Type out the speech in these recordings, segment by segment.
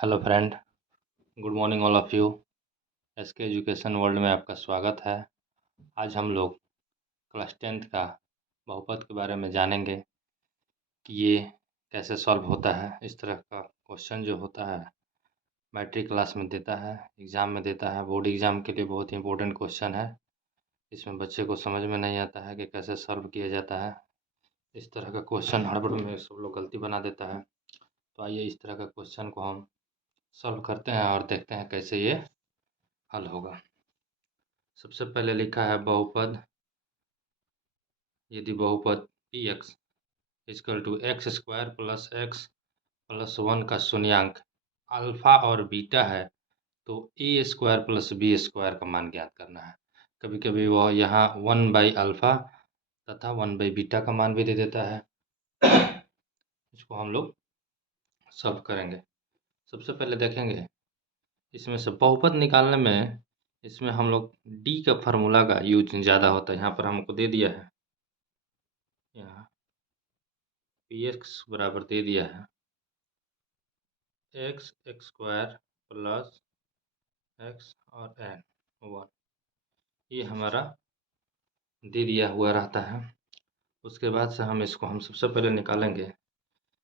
Hello friend, good morning all of you. S K education world में आपका स्वागत है। आज हम लोग क्लास 10th का बहुपद के बारे में जानेंगे कि ये कैसे सॉल्व होता है। इस तरह का क्वेश्चन जो होता है मैट्रिक क्लास में देता है, एग्ज़ाम में देता है, बोर्ड एग्ज़ाम के लिए बहुत ही इंपॉर्टेंट क्वेश्चन है। इसमें बच्चे को समझ में नहीं आता है कि कैसे सॉल्व किया जाता है। इस तरह का क्वेश्चन हड़बड़ में सब लोग गलती बना देता है। तो आइए इस तरह का क्वेश्चन को हम सॉल्व करते हैं और देखते हैं कैसे ये हल होगा। सबसे पहले लिखा है बहुपद। यदि बहुपद p x equal to x square plus x plus 1 का शून्यांक अल्फा और बीटा है तो a square plus B square का मान ज्ञात करना है। कभी कभी वह यहाँ 1/अल्फा तथा 1/बीटा का मान भी दे देता है। इसको हम लोग सॉल्व करेंगे। सबसे पहले देखेंगे इसमें से बहुपद निकालने में इसमें हम लोग डी का फार्मूला का यूज ज़्यादा होता है। यहाँ पर हमको दे दिया है, यहाँ पी एक्स बराबर दे दिया है एक्स स्क्वायर प्लस एक्स और एन 1, ये हमारा दे दिया हुआ रहता है। उसके बाद से हम सबसे पहले निकालेंगे,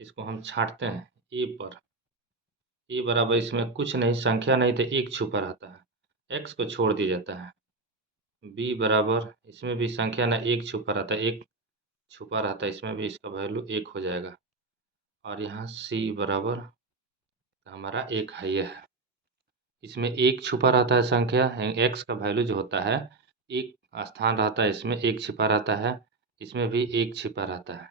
इसको हम छांटते हैं ए पर। ए बराबर इसमें कुछ नहीं, संख्या नहीं तो एक छुपा रहता है, एक्स को छोड़ दिया जाता है। बी बराबर इसमें भी संख्या ना एक छुपा रहता है, एक छुपा रहता है, इसमें भी इसका वैल्यू एक हो जाएगा। और यहाँ सी बराबर हमारा एक है, ये है, इसमें एक छुपा रहता है संख्या, एक्स का वैल्यू जो होता है एक स्थान रहता है, इसमें एक छिपा रहता है, इसमें भी एक छिपा रहता है।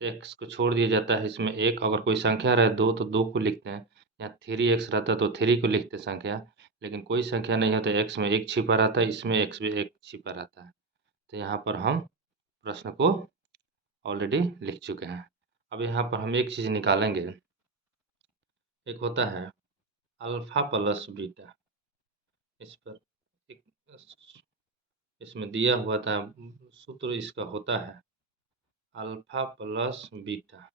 एक्स को छोड़ दिया जाता है, इसमें एक, अगर कोई संख्या रहे दो तो दो को लिखते हैं, यहाँ 3x रहता है तो 3 को लिखते हैं संख्या। लेकिन कोई संख्या नहीं होता, एक्स में एक छिपा रहता है, इसमें एक्स भी एक छिपा रहता है। तो यहाँ पर हम प्रश्न को ऑलरेडी लिख चुके हैं। अब यहाँ पर हम एक चीज़ निकालेंगे, एक होता है अल्फा प्लस बीटा। इस पर एक इसमें दिया हुआ था, सूत्र इसका होता है अल्फा प्लस बीटा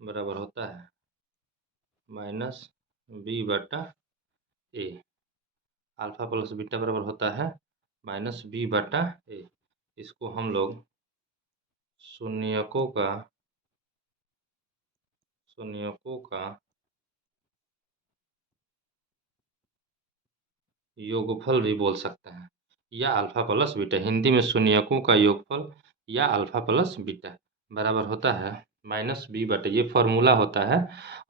बराबर होता है माइनस बी बटा ए। अल्फा प्लस बीटा बराबर होता है माइनस बी बटा ए। इसको हम लोग शून्यकों का योगफल भी बोल सकते हैं, या अल्फा प्लस बीटा। हिंदी में शून्यकों का योगफल या अल्फा प्लस बीटा बराबर होता है माइनस बी बटे, ये फार्मूला होता है,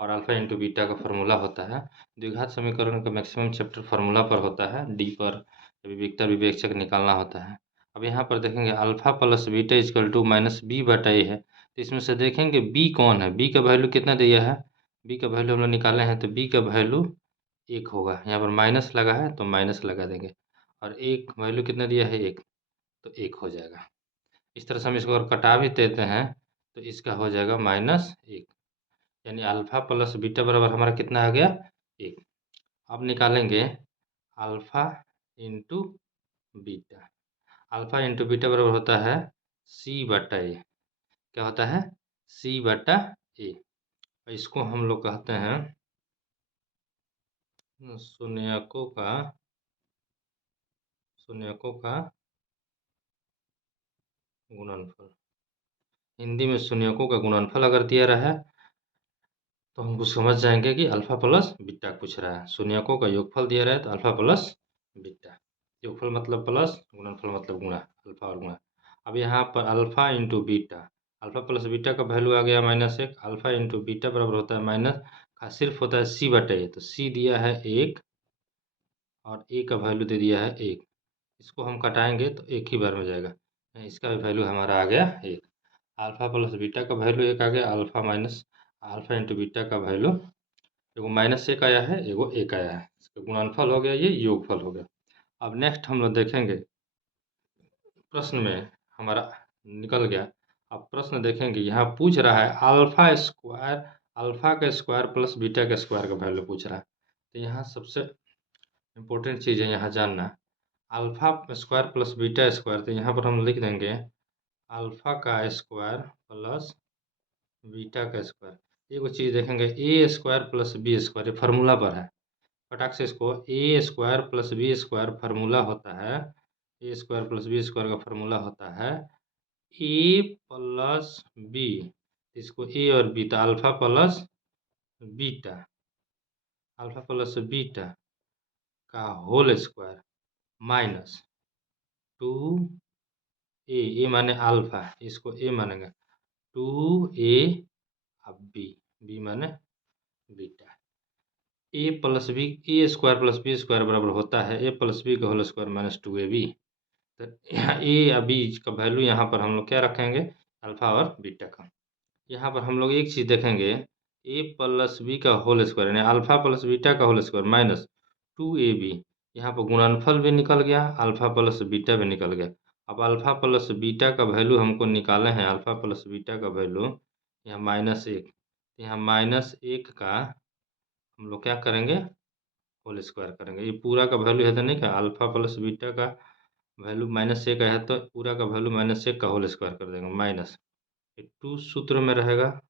और अल्फा इंटू बीटा का फार्मूला होता है। द्विघात समीकरण का मैक्सिमम चैप्टर फार्मूला पर होता है, डी पर विवेकता विवेचक निकालना होता है। अब यहाँ पर देखेंगे alpha plus beta equal to minus b बटा ए है, तो इसमें से देखेंगे बी कौन है, बी का वैल्यू कितना दिया है, बी का वैल्यू हम लोग निकाले हैं, तो बी का वैल्यू एक होगा। यहाँ पर माइनस लगा है तो माइनस लगा देंगे, और एक वैल्यू कितना दिया है एक, तो एक हो जाएगा। इस तरह से हम इसको अगर कटा भी देते हैं तो इसका हो जाएगा माइनस एक, यानी अल्फा प्लस बीटा बराबर हमारा कितना आ गया एक। अब निकालेंगे alpha into beta. Alpha into beta बराबर होता है सी बटा ए। क्या होता है, सी बटा ए। इसको हम लोग कहते हैं शून्यकों का गुणनफल। हिंदी में शून्यकों का गुणनफल अगर दिया रहा है तो हम कुछ समझ जाएंगे कि अल्फा प्लस बीटा पूछ रहा है। शून्यकों का योगफल दिया रहा है तो अल्फा प्लस बीटा, योगफल मतलब प्लस, गुणनफल मतलब गुणा, अल्फा और गुणा। अब यहाँ पर alpha into beta, alpha plus beta का वैल्यू आ गया माइनस एक, अल्फा इंटू बीटा बराबर होता है माइनस का सिर्फ होता है सी बटे ए, तो सी दिया है एक और ए का वैल्यू दे दिया है एक। इसको हम कटाएंगे तो एक ही बार में जाएगा, इसका भी वैल्यू हमारा आ गया एक। अल्फा प्लस बीटा का वैल्यू एक आ गया, alpha minus alpha into beta का वैल्यू एगो माइनस एक आया है, एगो एक आया है, इसका गुणनफल हो गया, ये योगफल हो गया। अब नेक्स्ट हम लोग देखेंगे, प्रश्न में हमारा निकल गया। अब प्रश्न देखेंगे, यहाँ पूछ रहा है अल्फा का स्क्वायर प्लस बीटा का स्क्वायर का वैल्यू पूछ रहा है। तो यहाँ सबसे इम्पोर्टेंट चीज़ है यहाँ जानना, alpha square plus beta square, तो यहाँ पर हम लिख देंगे अल्फा का स्क्वायर प्लस बीटा का स्क्वायर। एक चीज़ देखेंगे, A square plus B square, ये फार्मूला पर है। फटाक से इसको, A square plus B square formula होता है, A square plus B square का फार्मूला होता है ए प्लस बी, इसको ए और बी, तो alpha plus beta, alpha plus beta का होल स्क्वायर माइनस 2 ए माने अल्फा, इसको ए मानेंगे, 2 ए अब बी, बी माने बीटा। ए प्लस बी, ए स्क्वायर प्लस बी स्क्वायर बराबर होता है ए प्लस बी का होल स्क्वायर माइनस 2ab। तो यहाँ ए या बी का वैल्यू यहाँ पर हम लोग क्या रखेंगे, अल्फा और बीटा का। यहाँ पर हम लोग एक चीज़ देखेंगे, ए प्लस बी का होल स्क्वायर यानी अल्फा प्लस बीटा का होल स्क्वायर माइनस 2ab, यहाँ पर गुणनफल भी निकल गया, अल्फा प्लस बीटा भी निकल गया। अब अल्फा प्लस बीटा का वैल्यू हमको निकाले हैं, अल्फा प्लस बीटा का वैल्यू यहाँ -1, यहाँ -1 का हम लोग क्या करेंगे, होल स्क्वायर करेंगे। ये पूरा का वैल्यू है तो नहीं क्या, अल्फा प्लस बीटा का वैल्यू -1 है तो पूरा का वैल्यू -1 का होल स्क्वायर कर देंगे, माइनस 2 सूत्र में रहेगा,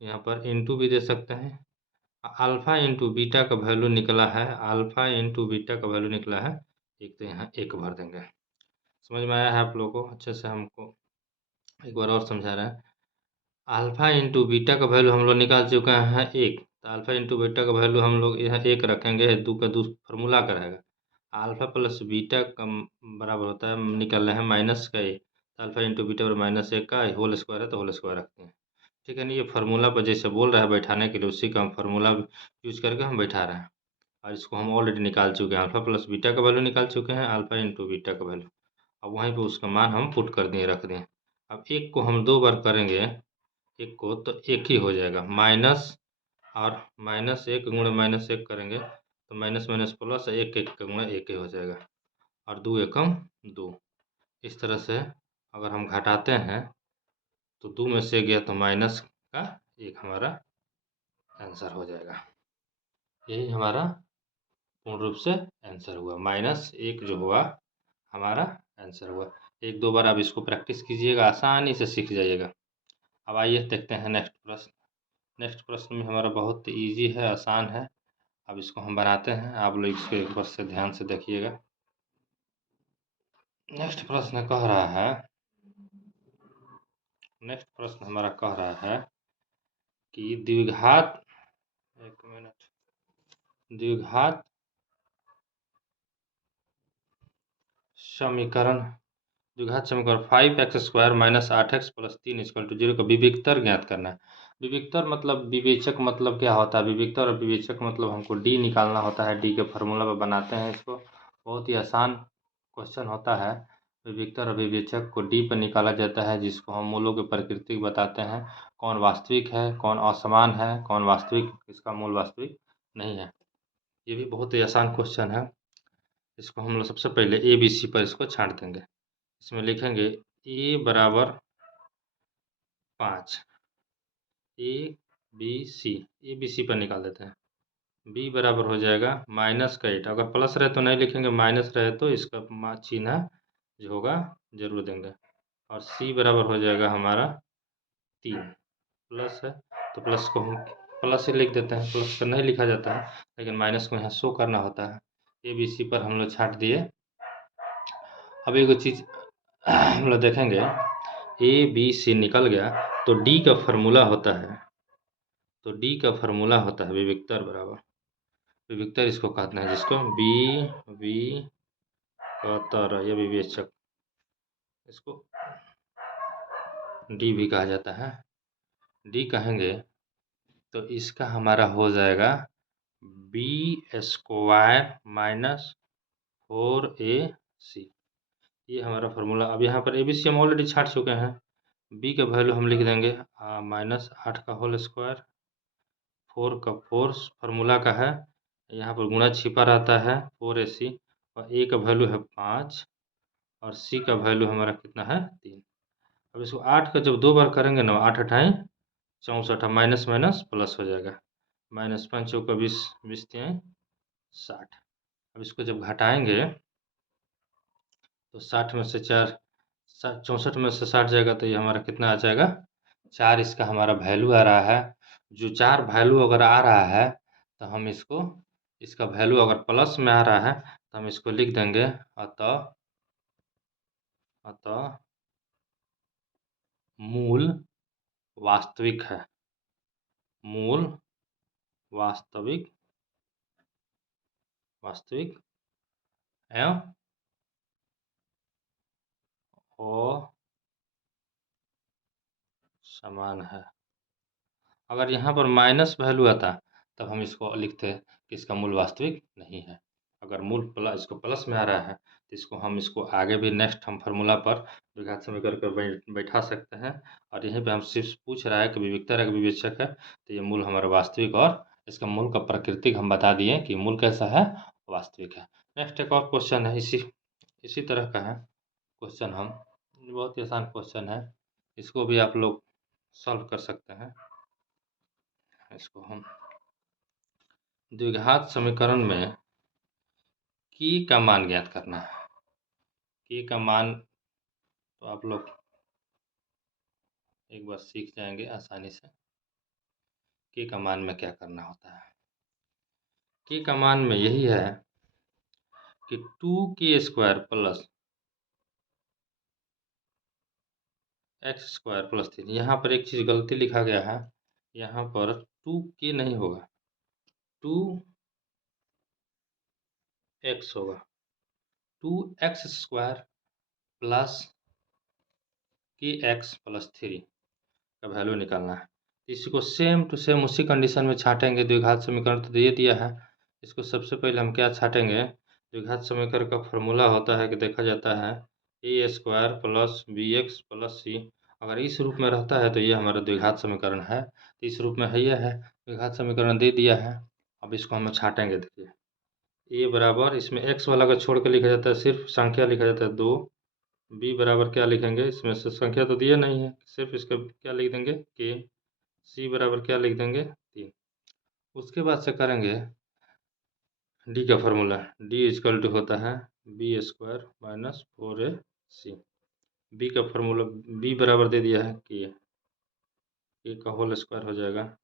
यहाँ पर इंटू भी दे सकते हैं। अल्फा इंटू बीटा का वैल्यू निकला है, अल्फा इंटू बीटा का वैल्यू निकला है एक, तो यहाँ 1 भर देंगे। समझ में आया है आप लोगों को अच्छे से, हमको एक बार और समझा रहे हैं। अल्फा इंटू बीटा का वैल्यू हम लोग निकाल चुके हैं 1, तो अल्फा इंटू बीटा का वैल्यू हम लोग यहाँ 1 रखेंगे, 2 का 2 फार्मूला का रहेगा। अल्फा प्लस बीटा का बराबर होता है, निकल रहे हैं माइनस का ए, अल्फा इंटू बीटा और -1 का होल स्क्वायर है तो होल स्क्वायर रखते हैं। ठीक है ना, ये फार्मूला पर जैसे बोल रहा है बैठाने के लिए, उसी का हम फार्मूला यूज करके हम बैठा रहे हैं। और इसको हम ऑलरेडी निकाल चुके हैं, अल्फा प्लस बीटा का वैल्यू निकाल चुके हैं, अल्फा इंटू बीटा का वैल्यू। अब वहीं पे उसका मान हम पुट कर दिए, रख दें। अब एक को हम 2 बार करेंगे, एक को तो 1 ही हो जाएगा, माइनस और -1 गुणा -1 करेंगे तो माइनस माइनस प्लस, 1 का गुणा 1 ही हो जाएगा, और 2 एकम 2। इस तरह से अगर हम घटाते हैं तो 2 में से गया तो माइनस का 1 हमारा आंसर हो जाएगा। यही हमारा पूर्ण रूप से आंसर हुआ, -1 जो हुआ हमारा आंसर हुआ। 1-2 बार आप इसको प्रैक्टिस कीजिएगा, आसानी से सीख जाइएगा। अब आइए देखते हैं नेक्स्ट प्रश्न। नेक्स्ट प्रश्न में हमारा बहुत इजी है, आसान है। अब इसको हम बनाते हैं, आप लोग इसको एक बार से ध्यान से देखिएगा। नेक्स्ट प्रश्न कह रहा है, नेक्स्ट प्रश्न हमारा कह रहा है कि द्विघात, एक मिनट, द्विघात समीकरण, द्विघात समीकरण 5x² - 8x + 3 = 0 का विविक्तर ज्ञात करना है। विविक्तर मतलब विवेचक, मतलब क्या होता है, विविक्तर और विवेचक मतलब हमको डी निकालना होता है। डी के फार्मूला पर बनाते हैं इसको, बहुत ही आसान क्वेश्चन होता है। विविक्तर और विवेचक को डी पर निकाला जाता है, जिसको हम मूलों की प्रकृति बताते हैं, कौन वास्तविक है, कौन असमान है, कौन वास्तविक, इसका मूल वास्तविक नहीं है। ये भी बहुत ही आसान क्वेश्चन है। इसको हम लोग सबसे पहले ए बी सी पर इसको छांट देंगे। इसमें लिखेंगे ए बराबर 5, A B C, A B C पर निकाल देते हैं। बी बराबर हो जाएगा -8, अगर प्लस रहे तो नहीं लिखेंगे, माइनस रहे तो इसका चिन्ह जो होगा जरूर देंगे। और सी बराबर हो जाएगा हमारा 3, प्लस है तो प्लस को हम प्लस ही लिख देते हैं, प्लस का नहीं लिखा जाता है, लेकिन माइनस को यहाँ शो करना होता है। ए बी सी पर हम लोग छाट दिए। अब एक चीज़ हम लोग देखेंगे, ए बी सी निकल गया तो डी का फार्मूला होता है, तो डी का फार्मूला होता है विविक्तर बराबर, विविक्तर इसको कहते हैं, जिसको बी वी कतर या विवेचक, इसको डी भी कहा जाता है। डी कहेंगे तो इसका हमारा हो जाएगा b² - 4ac, ये हमारा फार्मूला। अब यहाँ पर ए बी सी हम ऑलरेडी छाट चुके हैं। बी का वैल्यू हम लिख देंगे -8 का होल स्क्वायर, 4 का 4 फार्मूला का है, यहाँ पर गुणा छिपा रहता है 4ac, और ए का वैल्यू है 5 और सी का वैल्यू हमारा कितना है 3। अब इसको 8 का जब 2 बार करेंगे ना, 8 8 64, माइनस माइनस प्लस हो जाएगा, -5 चौका 20, 20 3 60। अब इसको जब घटाएंगे तो 60 में से 4, 64 में से 60 जाएगा तो ये हमारा कितना आ जाएगा 4, इसका हमारा वैल्यू आ रहा है। जो 4 वैल्यू अगर आ रहा है तो हम इसको, इसका वैल्यू अगर प्लस में आ रहा है तो हम इसको लिख देंगे अतः मूल वास्तविक है, मूल वास्तविक एवं समान है। अगर यहाँ पर माइनस वैल्यू आता तब हम इसको लिखते कि इसका मूल वास्तविक नहीं है। अगर मूल प्लस, इसको प्लस में आ रहा है तो इसको हम इसको आगे भी नेक्स्ट हम फार्मूला पर द्विघात समीकरण कर बैठा सकते हैं। और यहीं पे हम सिर्फ पूछ रहा है कि विविक्तर एक विवेचक है तो ये मूल हमारा वास्तविक, और इसका मूल का प्राकृतिक हम बता दिए कि मूल कैसा है, वास्तविक है। नेक्स्ट एक और क्वेश्चन है, इसी तरह का है क्वेश्चन, हम बहुत ही आसान क्वेश्चन है, इसको भी आप लोग सॉल्व कर सकते हैं। इसको हम द्विघात समीकरण में की का मान ज्ञात करना है। की का मान तो आप लोग एक बार सीख जाएंगे आसानी से, की का मान में क्या करना होता है। की का मान में यही है कि 2k² प्लस x² प्लस 3। यहाँ पर एक चीज़ गलती लिखा गया है, यहाँ पर 2k नहीं होगा, 2x होगा, 2x² प्लस kx प्लस 3 का वैल्यू निकालना है। इसको सेम टू सेम उसी कंडीशन में छाटेंगे। द्विघात समीकरण तो ये दिया है, इसको सबसे पहले हम क्या छाटेंगे, द्विघात समीकरण का फॉर्मूला होता है कि देखा जाता है a² plus bx plus c। अगर इस रूप में रहता है तो ये हमारा द्विघात समीकरण है, इस रूप में है, ये है द्विघात समीकरण दे दिया है। अब इसको हम छाटेंगे। देखिए a बराबर, इसमें x वाला का छोड़ के लिखा जाता है, सिर्फ संख्या लिखा जाता है 2। b बराबर क्या लिखेंगे, इसमें से संख्या तो दिया नहीं है, सिर्फ इसका क्या लिख देंगे k। c बराबर क्या लिख देंगे 3। उसके बाद से करेंगे d का फॉर्मूला, d इजकल टू होता है b² माइनस 4ac। b का फॉर्मूला, b बराबर दे दिया है k का होल स्क्वायर हो जाएगा,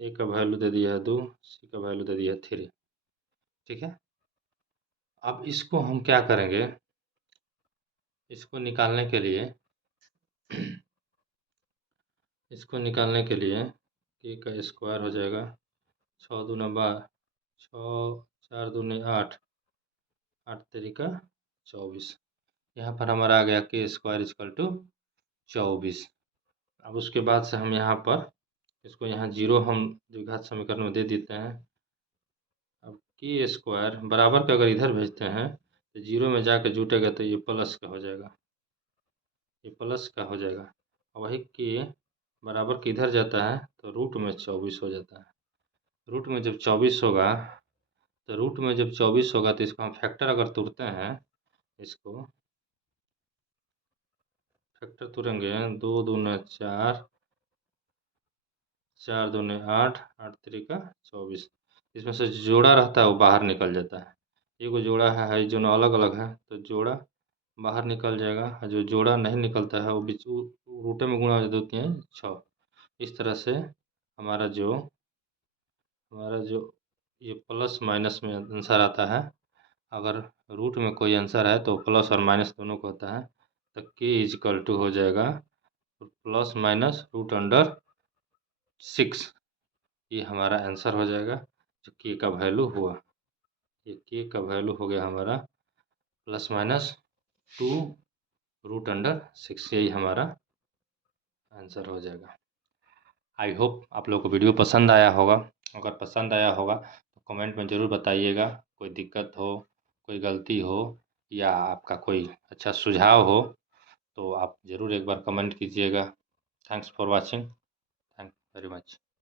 a का वैल्यू दे दिया है 2, c का वैल्यू दे दिया है 3। ठीक है, अब इसको हम क्या करेंगे, इसको निकालने के लिए k का स्क्वायर हो जाएगा 6 दूना 12, 6 4 दूनी 8, 8 तरीका 24। यहाँ पर हमारा आ गया k² इजकल टू 24। अब उसके बाद से हम यहाँ पर इसको, यहाँ 0 हम द्विघात समीकरण में दे देते हैं। अब k² बराबर का अगर इधर भेजते हैं तो 0 में जाकर जुटेगा तो ये प्लस का हो जाएगा, ये प्लस का हो जाएगा। और वही k बराबर के इधर जाता है तो रूट में 24 हो जाता है। रूट में जब 24 होगा तो इसको हम फैक्टर अगर तोड़ते हैं, इसको फैक्टर तोड़ेंगे, 2 दूना 4, 4 दूने 8, 8 तरीका 24। इसमें से जोड़ा रहता है वो बाहर निकल जाता है, ये को जोड़ा है जो अलग अलग है तो जोड़ा बाहर निकल जाएगा, और जो जोड़ा नहीं निकलता है वो बीच रूटे में गुणा हो देती हैं 6। इस तरह से हमारा जो ये प्लस माइनस में आंसर आता है। अगर रूट में कोई आंसर है तो प्लस और माइनस दोनों को होता है, तो k इजकल टू हो जाएगा प्लस माइनस √6। ये हमारा आंसर हो जाएगा, जो k का वैल्यू हुआ, ये k का वैल्यू हो गया हमारा प्लस माइनस 2√6। यही हमारा आंसर हो जाएगा। आई होप आप लोग को वीडियो पसंद आया होगा। अगर पसंद आया होगा तो कमेंट में ज़रूर बताइएगा। कोई दिक्कत हो, कोई गलती हो, या आपका कोई अच्छा सुझाव हो तो आप ज़रूर एक बार कमेंट कीजिएगा। Thanks for watching, thank very much.